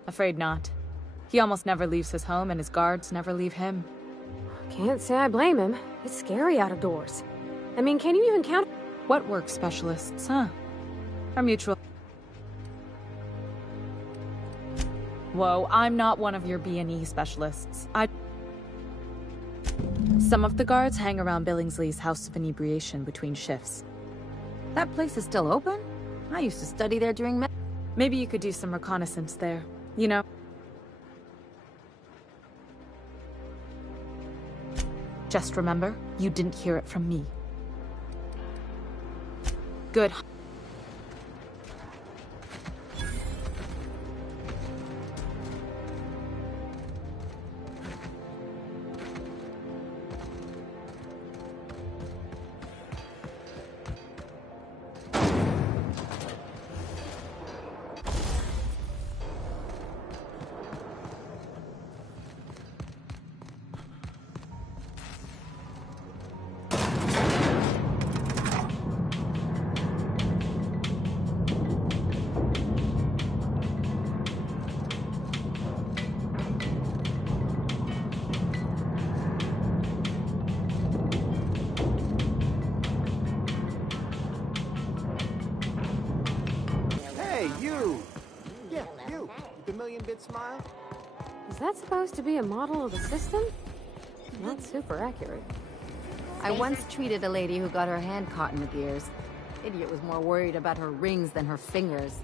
Afraid not. He almost never leaves his home, and his guards never leave him. Can't say I blame him. It's scary out of doors. I mean, can you even count... What work specialists, huh? Our mutual... Whoa, I'm not one of your B&E specialists. Some of the guards hang around Billingsley's House of Inebriation between shifts. That place is still open? I used to study there during Maybe you could do some reconnaissance there, you know? Just remember, you didn't hear it from me. Good. Smile? Is that supposed to be a model of the system? Not super accurate. I once treated a lady who got her hand caught in the gears. Idiot was more worried about her rings than her fingers.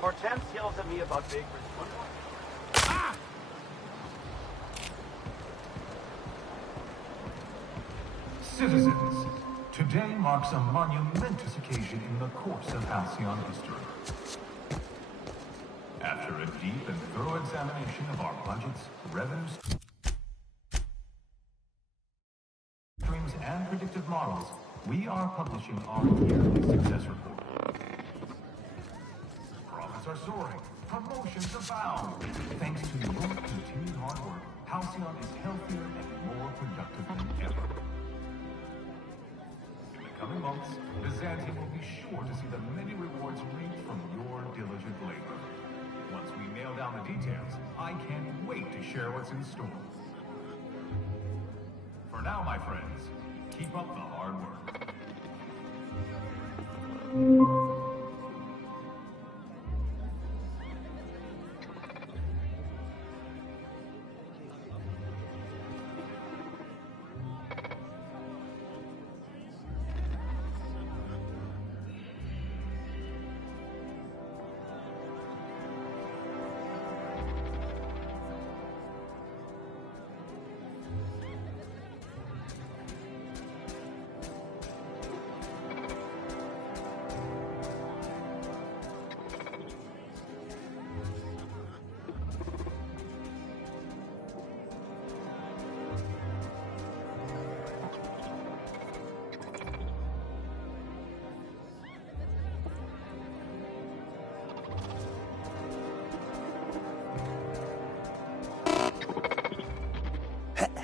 Hortense yells at me about Baker's. Citizens, today marks a monumentous occasion in the course of Halcyon history. After a deep and thorough examination of our budgets, revenues, streams, and predictive models, we are publishing our yearly success report. Profits are soaring, promotions abound. Thanks to your continued hard work, Halcyon is healthier and more productive than ever. Coming months, Byzantium will be sure to see the many rewards reaped from your diligent labor. Once we nail down the details, I can't wait to share what's in store. For now, my friends, keep up the hard work.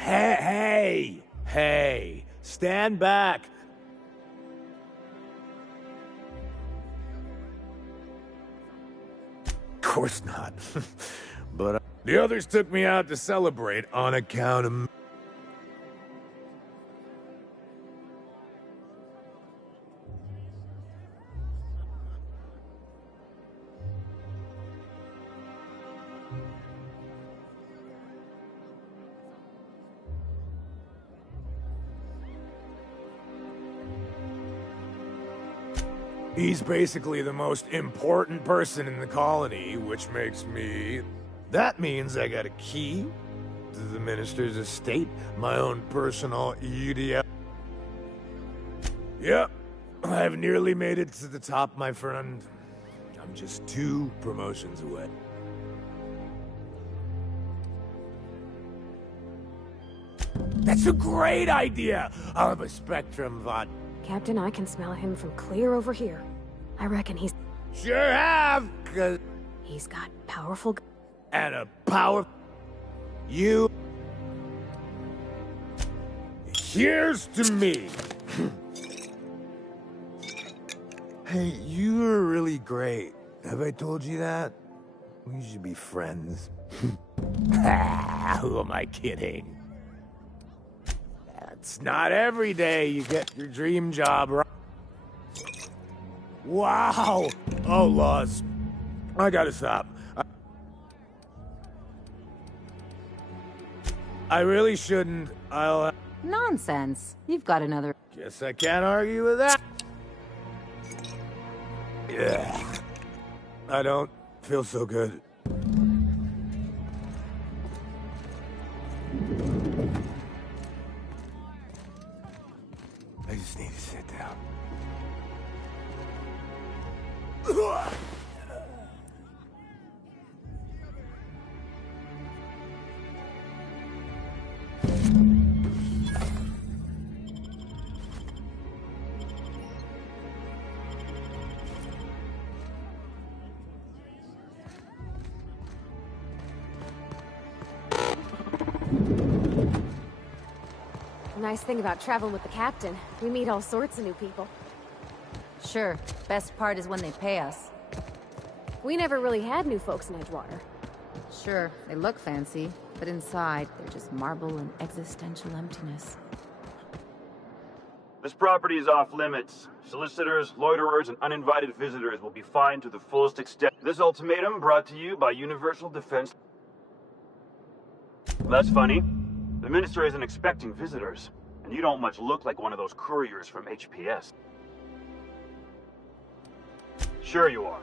Hey! Stand back! Of course not. But the others took me out to celebrate on account of... He's basically the most important person in the colony, which makes me... That means I got a key to the minister's estate, my own personal UDL. Yep, I've nearly made it to the top, my friend. I'm just 2 promotions away. That's a great idea! I'll have a Spectrum vodka. Captain, I can smell him from clear over here. I reckon he's... Sure have, 'cause... He's got powerful... And a power... You... Here's to me! Hey, you are really great. Have I told you that? We should be friends. Who am I kidding? It's not every day you get your dream job right. Wow! Oh, Laws. I gotta stop. I really shouldn't. I'll... Nonsense. You've got another... Guess I can't argue with that. Yeah. I don't feel so good. I just need to sit down. The nice thing about traveling with the captain, we meet all sorts of new people. Sure. Best part is when they pay us. We never really had new folks in Edgewater. Sure, they look fancy, but inside, they're just marble and existential emptiness. This property is off limits. Solicitors, loiterers, and uninvited visitors will be fined to the fullest extent. This ultimatum brought to you by Universal Defense. That's funny. The Minister isn't expecting visitors, and you don't much look like one of those couriers from HPS. Sure you are.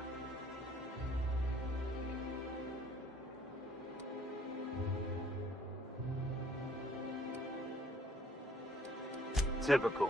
Typical.